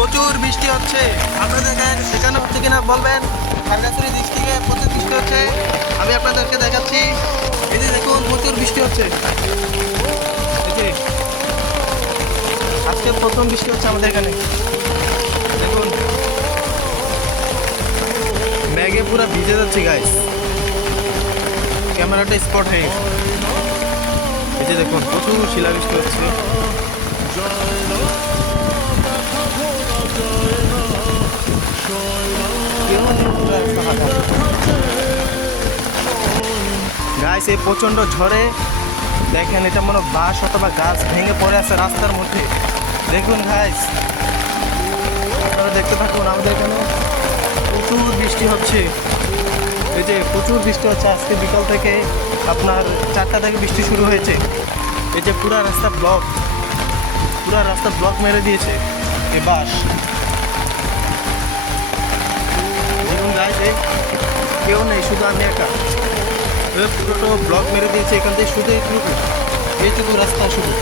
প্রচুর বৃষ্টি হচ্ছে। আপনাদের সেখানে হচ্ছে কিনা বলবেন। খাগড়াছড়ি ডিস্ট্রিক্টে প্রচুর বৃষ্টি হচ্ছে। আমি আপনাদেরকে দেখাচ্ছি। এই যে দেখুন প্রচুর বৃষ্টি হচ্ছে। এই যে আজকে প্রথম বৃষ্টি হচ্ছে আমাদের এখানে। দেখুন ব্যাগে পুরো ভিজে যাচ্ছে গাইস। ক্যামেরাটা স্পট হয়ে গেছে। এই যে দেখুন প্রচুর শিলাবৃষ্টি হচ্ছে। গাইস এই প্রচণ্ড ঝড়ে দেখেন এটা মনে বাঁশ অথবা গাছ ভেঙে পড়ে আছে রাস্তার মধ্যে। দেখুন গাইস আপনারা দেখতে থাকুন। আমাদের এখানে প্রচুর বৃষ্টি হচ্ছে। এই যে প্রচুর বৃষ্টি হচ্ছে আজকে বিকাল থেকে, আপনার 4টা থেকে বৃষ্টি শুরু হয়েছে। এই যে পুরা রাস্তা ব্লক মেরে দিয়েছে এই বাঁশ। দেখুন গাইস এই কেউ নেই, শুধু আমি একা। পুরোটা ব্লক মেরে দিয়েছে। এখান থেকে শুধু এইটুকু রাস্তা শুধু।